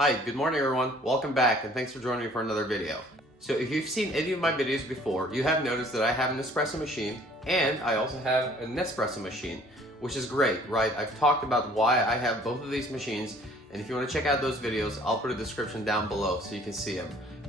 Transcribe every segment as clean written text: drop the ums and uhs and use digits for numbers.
Hi, good morning everyone. Welcome back and thanks for joining me for another video. So if you've seen any of my videos before, you have noticed that I have an espresso machine and I also have a Nespresso machine, which is great, right? I've talked about why I have both of these machines, and if you want to check out those videos, I'll put a description down below so you can see them.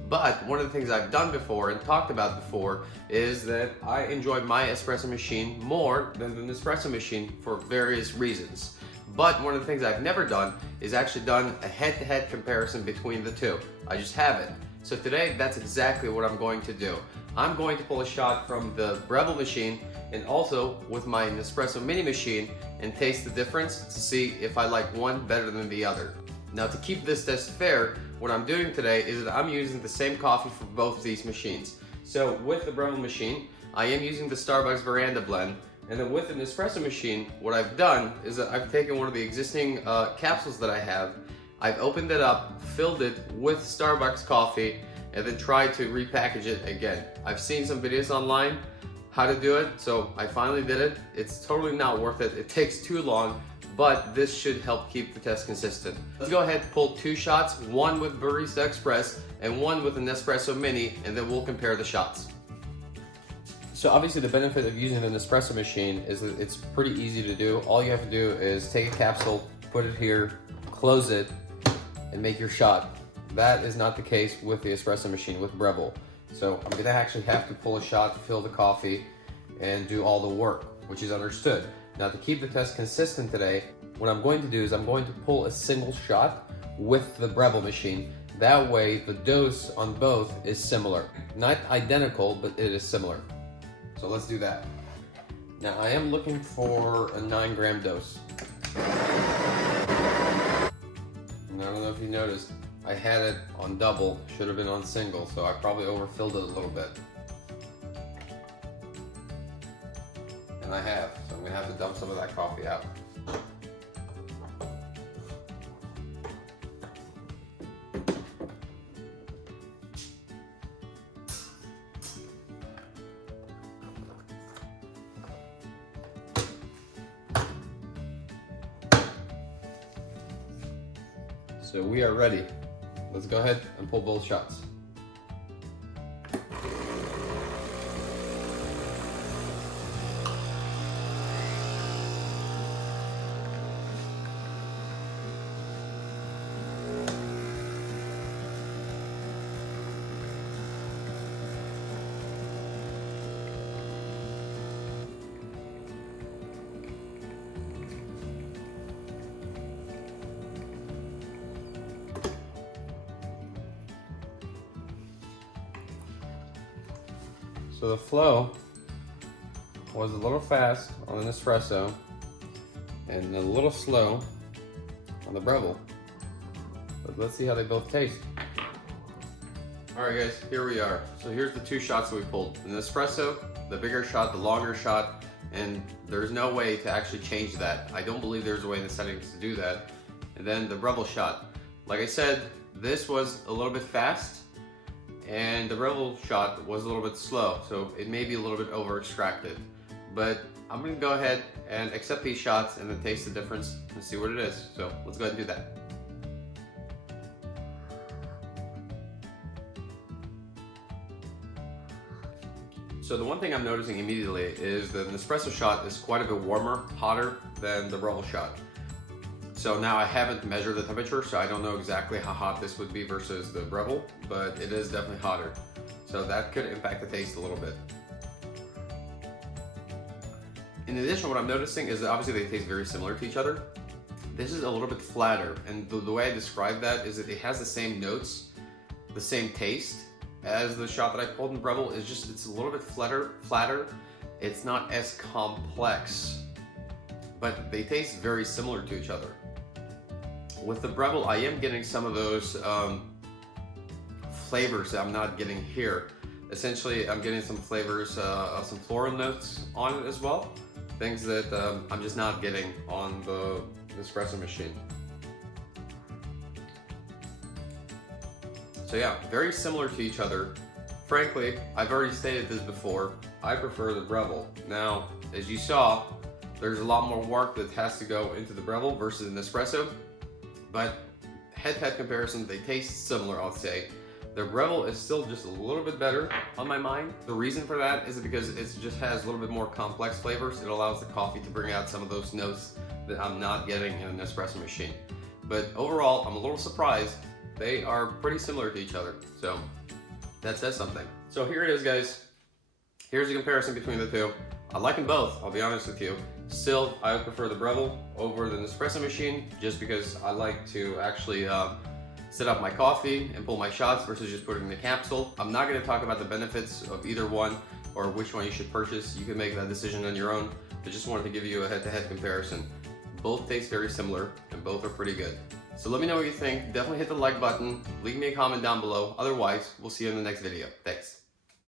But one of the things I've done before and talked about before is that I enjoy my espresso machine more than the Nespresso machine for various reasons. But one of the things I've never done is actually done a head-to-head comparison between the two. I just haven't. So today, that's exactly what I'm going to do. I'm going to pull a shot from the Breville machine and also with my Nespresso Mini machine and taste the difference to see if I like one better than the other. Now, to keep this test fair, what I'm doing today is that I'm using the same coffee for both of these machines. So with the Breville machine, I am using the Starbucks Veranda blend. And then with the Nespresso machine, what I've done is that I've taken one of the existing capsules that I have, I've opened it up, filled it with Starbucks coffee, and then tried to repackage it again. I've seen some videos online how to do it, so I finally did it. It's totally not worth it. It takes too long, but this should help keep the test consistent. Let's go ahead and pull two shots, one with Barista Express and one with the Nespresso Mini, and then we'll compare the shots. So obviously the benefit of using the Nespresso machine is that it's pretty easy to do. All you have to do is take a capsule, put it here, close it, and make your shot. That is not the case with the espresso machine, with Breville. So I'm gonna actually have to pull a shot, fill the coffee, and do all the work, which is understood. Now to keep the test consistent today, what I'm going to do is I'm going to pull a single shot with the Breville machine. That way the dose on both is similar. Not identical, but it is similar. So let's do that. Now I am looking for a 9-gram dose. And I don't know if you noticed, I had it on double, should have been on single, so I probably overfilled it a little bit. And I have, so I'm gonna have to dump some of that coffee out. So we are ready. Let's go ahead and pull both shots. So the flow was a little fast on the Nespresso and a little slow on the Breville. But let's see how they both taste. Alright guys, here we are. So here's the two shots that we pulled. The Nespresso, the bigger shot, the longer shot, and there's no way to actually change that. I don't believe there's a way in the settings to do that. And then the Breville shot. Like I said, this was a little bit fast, and the Breville shot was a little bit slow, so it may be a little bit over extracted. But I'm gonna go ahead and accept these shots and then taste the difference and see what it is. So let's go ahead and do that. So the one thing I'm noticing immediately is that the Nespresso shot is quite a bit warmer, hotter than the Breville shot. So now I haven't measured the temperature, so I don't know exactly how hot this would be versus the Breville, but it is definitely hotter. So that could impact the taste a little bit. In addition, what I'm noticing is that obviously they taste very similar to each other. This is a little bit flatter, and the way I describe that is that it has the same notes, the same taste as the shot that I pulled in Breville. It's a little bit flatter. It's not as complex, but they taste very similar to each other. With the Breville, I am getting some of those flavors that I'm not getting here. Essentially, I'm getting some flavors of some floral notes on it as well. Things that I'm just not getting on the Nespresso machine. So yeah, very similar to each other. Frankly, I've already stated this before, I prefer the Breville. Now, as you saw, there's a lot more work that has to go into the Breville versus the Nespresso, but head-to-head comparison, they taste similar, I'll say. The Breville is still just a little bit better on my mind. The reason for that is because it just has a little bit more complex flavors. It allows the coffee to bring out some of those notes that I'm not getting in an espresso machine. But overall, I'm a little surprised. They are pretty similar to each other, so that says something. So here it is, guys. Here's the comparison between the two. I like them both, I'll be honest with you. Still, I would prefer the Breville over the Nespresso machine just because I like to actually set up my coffee and pull my shots versus just putting it in the capsule. I'm not going to talk about the benefits of either one or which one you should purchase. You can make that decision on your own, but just wanted to give you a head-to-head comparison. Both taste very similar and both are pretty good. So let me know what you think. Definitely hit the like button, leave me a comment down below. Otherwise, we'll see you in the next video. Thanks.